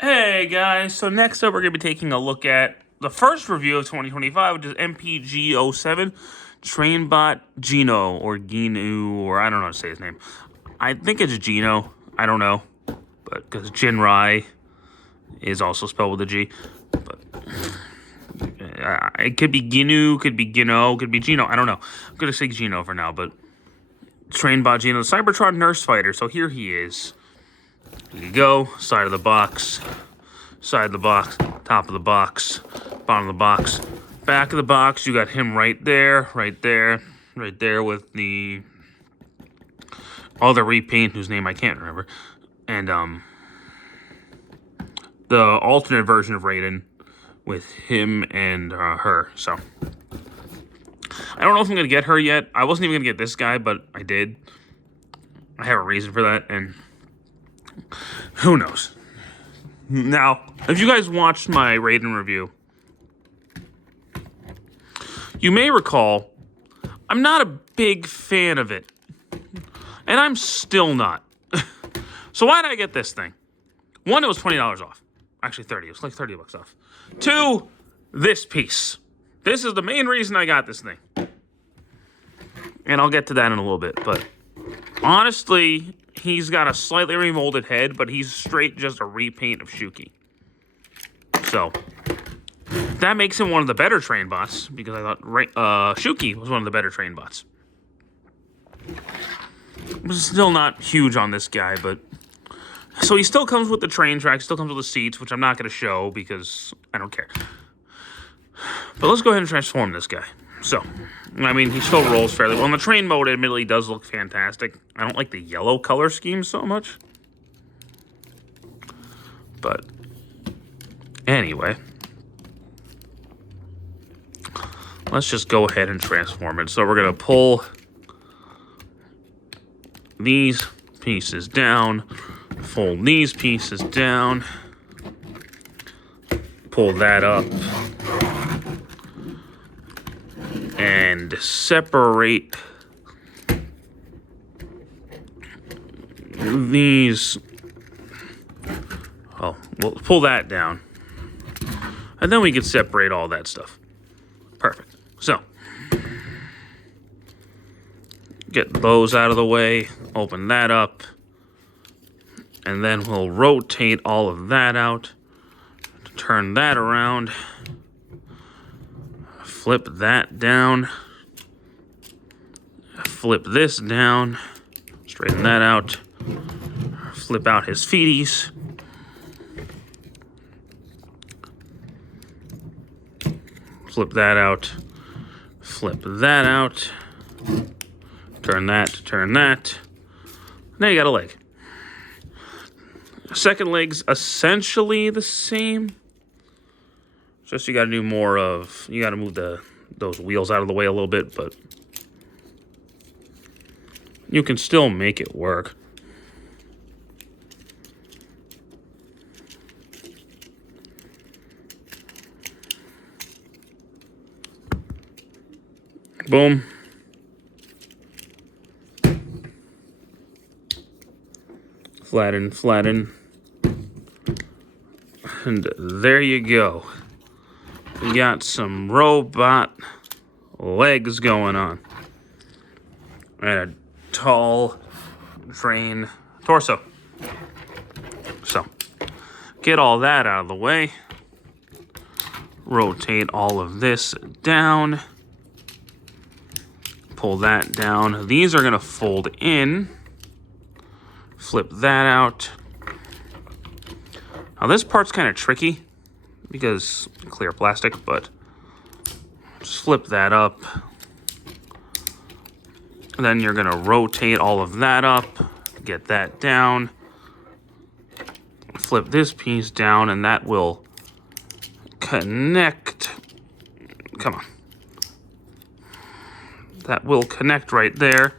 Hey guys, so next up we're going to be taking a look at the first review of 2025, which is MPG-07, Trainbot Ginou, or Ginou, or I don't know how to say his name. I think it's Ginou, I don't know, but because Jinrai is also spelled with a G, but it could be Ginou, could be Ginou, could be Ginou, I don't know. I'm going to say Ginou for now, but Trainbot Ginou, the Cybertron nurse fighter, so here he is. Here you go, side of the box, top of the box, bottom of the box, back of the box. You got him right there with the other repaint whose name I can't remember, and the alternate version of Raiden with him and her. So I don't know if I'm gonna get her yet. I wasn't even gonna get this guy, but I did. I have a reason for that, and who knows. Now, if you guys watched my Raiden review, you may recall I'm not a big fan of it. And I'm still not. So why did I get this thing? One, it was $20 off. Actually, 30. It was like 30 bucks off. Two, this piece. This is the main reason I got this thing. And I'll get to that in a little bit. But honestly, he's got a slightly remolded head, but he's straight just a repaint of Shuki. So that makes him one of the better Trainbots, because I thought Shuki was one of the better Trainbots. I'm still not huge on this guy, but so he still comes with the train track, still comes with the seats, which I'm not going to show because I don't care. But let's go ahead and transform this guy. So, I mean, he still rolls fairly well. And the train mode admittedly does look fantastic. I don't like the yellow color scheme so much. But anyway, let's just go ahead and transform it. So we're going to pull these pieces down, fold these pieces down, pull that up, and separate these. Oh, we'll pull that down, and then we can separate all that stuff. Perfect. So, get those out of the way, open that up, and then we'll rotate all of that out, turn that around, flip that down, flip this down, straighten that out, flip out his feeties, flip that out, flip that out, turn that. Now you got a leg. Second leg's essentially the same. Just you got to do more of, you got to move those wheels out of the way a little bit, but you can still make it work. Boom. Flatten. And there you go. We got some robot legs going on. And a tall train torso. So, get all that out of the way. Rotate all of this down. Pull that down. These are going to fold in. Flip that out. Now this part's kind of tricky because clear plastic, but just flip that up. And then you're going to rotate all of that up, get that down, flip this piece down, and that will connect. Come on. That will connect right there.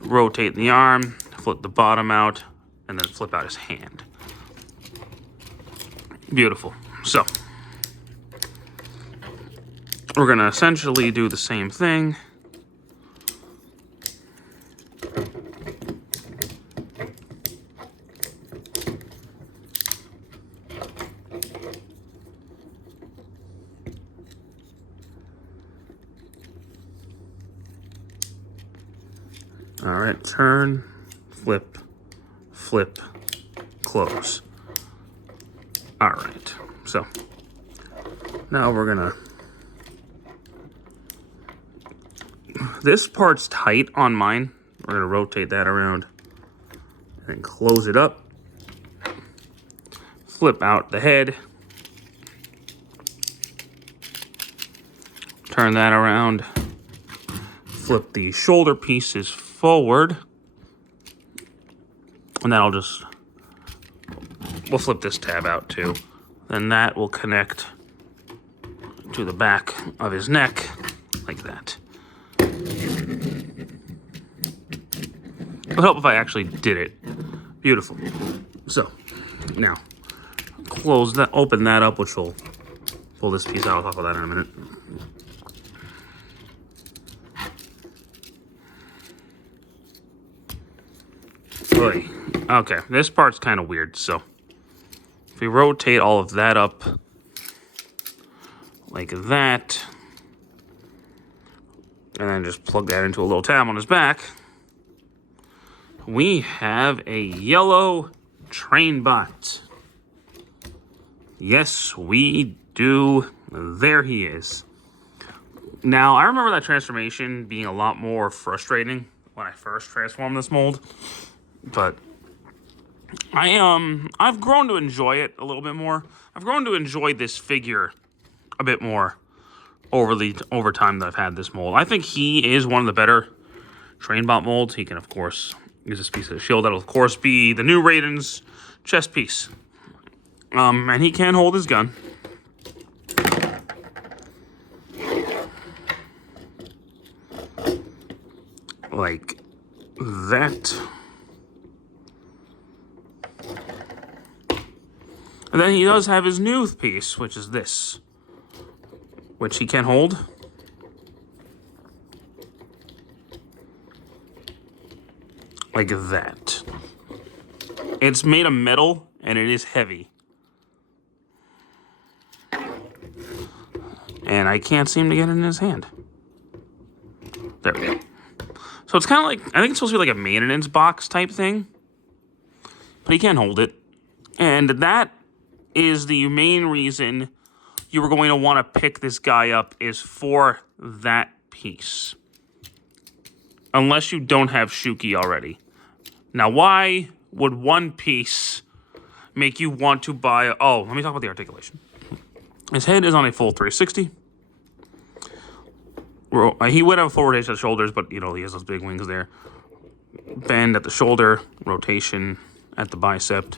Rotate the arm, flip the bottom out, and then flip out his hand. Beautiful. So, we're going to essentially do the same thing. All right, turn, flip, flip, close. All right, so now we're gonna, this part's tight on mine. We're gonna rotate that around and close it up. Flip out the head. Turn that around. Flip the shoulder pieces forward. And then we'll flip this tab out too. Then that will connect to the back of his neck like that. It would help if I actually did it. Beautiful. So now close that, open that up, which will pull this piece out. I'll talk about that in a minute. Oy. Okay, this part's kind of weird, so if we rotate all of that up like that, and then just plug that into a little tab on his back, we have a yellow Trainbot. Yes, we do. There he is. Now, I remember that transformation being a lot more frustrating when I first transformed this mold, but I've grown to enjoy it a little bit more. I've grown to enjoy this figure a bit more over time that I've had this mold. I think he is one of the better Trainbot molds. He can, of course, use this piece of the shield. That'll, of course, be the new Raiden's chest piece. And he can hold his gun. Like that. And then he does have his new piece, which is this, which he can hold. Like that. It's made of metal, and it is heavy. And I can't seem to get it in his hand. There we go. So it's kind of like, I think it's supposed to be like a maintenance box type thing. But he can't hold it. And that is the main reason you were going to want to pick this guy up, is for that piece. Unless you don't have Shuki already. Now, why would one piece make you want to buy... Oh, let me talk about the articulation. His head is on a full 360. He would have a full rotation at the shoulders, but, you know, he has those big wings there. Bend at the shoulder, rotation at the bicep.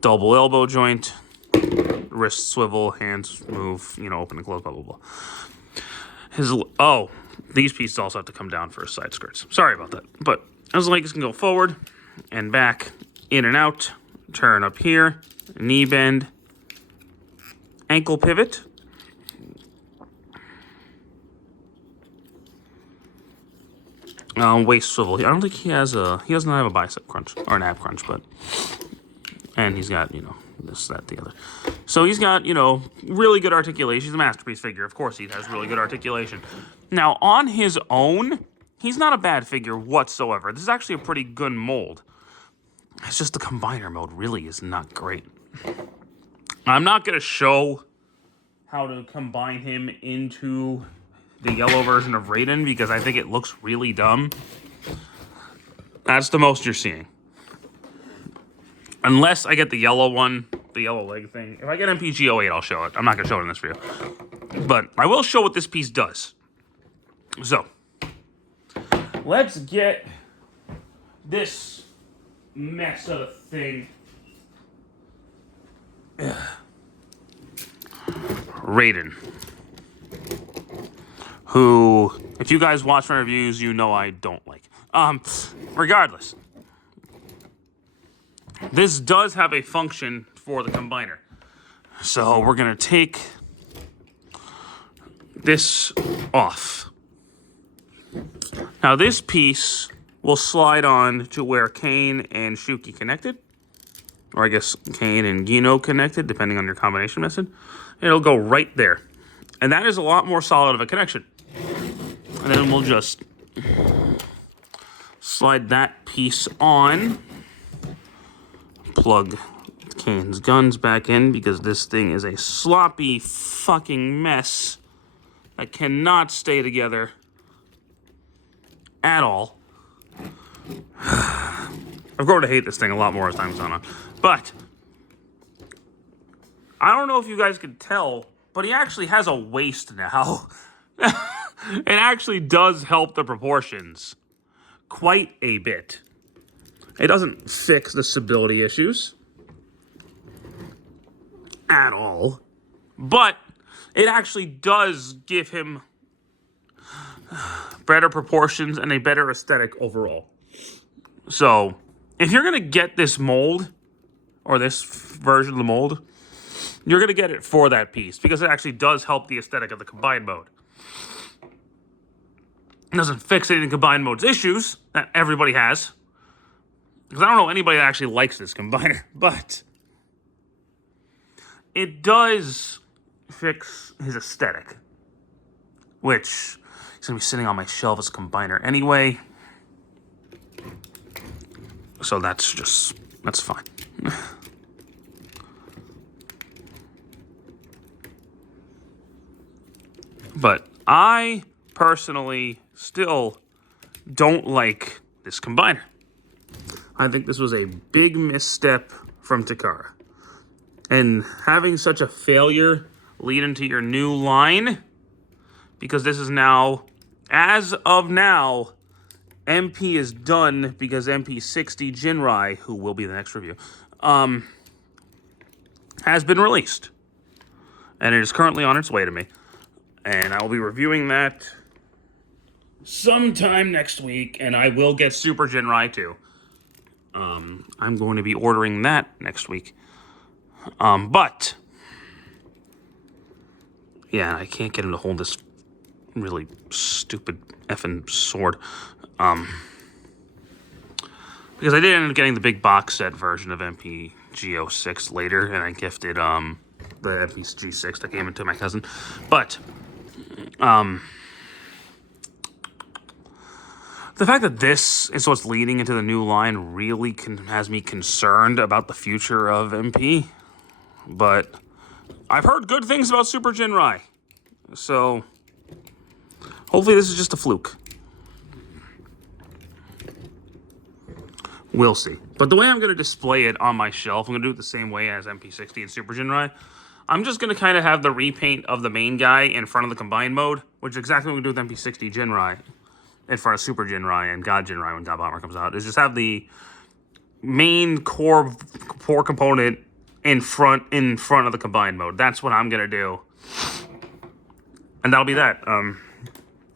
Double elbow joint, wrist swivel, hands move, you know, open and close, blah, blah, blah. These pieces also have to come down for his side skirts. Sorry about that. But his legs can go forward and back, in and out, turn up here, knee bend, ankle pivot. Waist swivel. I don't think he doesn't have a bicep crunch, or an ab crunch, but... And he's got, you know, this, that, the other. So he's got, you know, really good articulation. He's a masterpiece figure. Of course he has really good articulation. Now, on his own, he's not a bad figure whatsoever. This is actually a pretty good mold. It's just the combiner mode really is not great. I'm not going to show how to combine him into the yellow version of Raiden because I think it looks really dumb. That's the most you're seeing. Unless I get the yellow one, the yellow leg thing. If I get MPG-07, I'll show it. I'm not going to show it in this video. But I will show what this piece does. So, let's get this mess of a thing. Raiden. Who, if you guys watch my reviews, you know I don't like. Regardless. This does have a function for the combiner. So we're going to take this off. Now this piece will slide on to where Kane and Shuki connected. Or I guess Kane and Ginou connected, depending on your combination method. It'll go right there. And that is a lot more solid of a connection. And then we'll just slide that piece on. Plug Kane's guns back in because this thing is a sloppy fucking mess that cannot stay together at all. I've grown to hate this thing a lot more as time goes on. But I don't know if you guys can tell, but he actually has a waist now. It actually does help the proportions quite a bit. It doesn't fix the stability issues at all, but it actually does give him better proportions and a better aesthetic overall. So, if you're going to get this mold, or this version of the mold, you're going to get it for that piece, because it actually does help the aesthetic of the combined mode. It doesn't fix any of the combined mode's issues that everybody has, because I don't know anybody that actually likes this combiner, but it does fix his aesthetic, which is going to be sitting on my shelf as a combiner anyway. So that's fine. But I personally still don't like this combiner. I think this was a big misstep from Takara. And having such a failure lead into your new line, because this is now, as of now, MP is done because MP60 Ginou, who will be the next review, has been released. And it is currently on its way to me. And I will be reviewing that sometime next week, and I will get Super Ginou too. I'm going to be ordering that next week. But, yeah, I can't get him to hold this really stupid effing sword. Because I did end up getting the big box set version of MPG-06 later, and I gifted the MPG-6 that came into my cousin. But the fact that this is what's leading into the new line really has me concerned about the future of MP. But I've heard good things about Super Ginou, so hopefully this is just a fluke. We'll see. But the way I'm going to display it on my shelf, I'm going to do it the same way as MP60 and Super Ginou. I'm just going to kind of have the repaint of the main guy in front of the combined mode, which is exactly what we do with MP60 Ginou in front of Super Ginou and God Ginou when God Bomber comes out. Is just have the main core component in front of the combined mode. That's what I'm going to do. And that'll be that.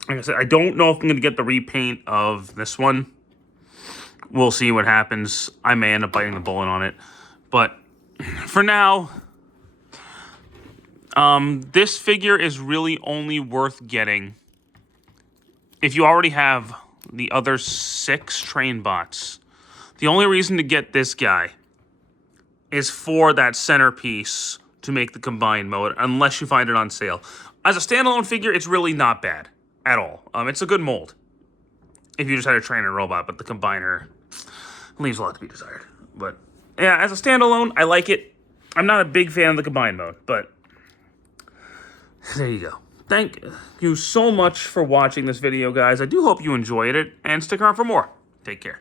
Like I said, I don't know if I'm going to get the repaint of this one. We'll see what happens. I may end up biting the bullet on it. But for now, this figure is really only worth getting if you already have the other 6 Trainbots. The only reason to get this guy is for that centerpiece to make the combined mode, unless you find it on sale. As a standalone figure, it's really not bad at all. It's a good mold if you just had a trainer robot, but the combiner leaves a lot to be desired. But yeah, as a standalone, I like it. I'm not a big fan of the combined mode, but there you go. Thank you so much for watching this video, guys. I do hope you enjoyed it, and stick around for more. Take care.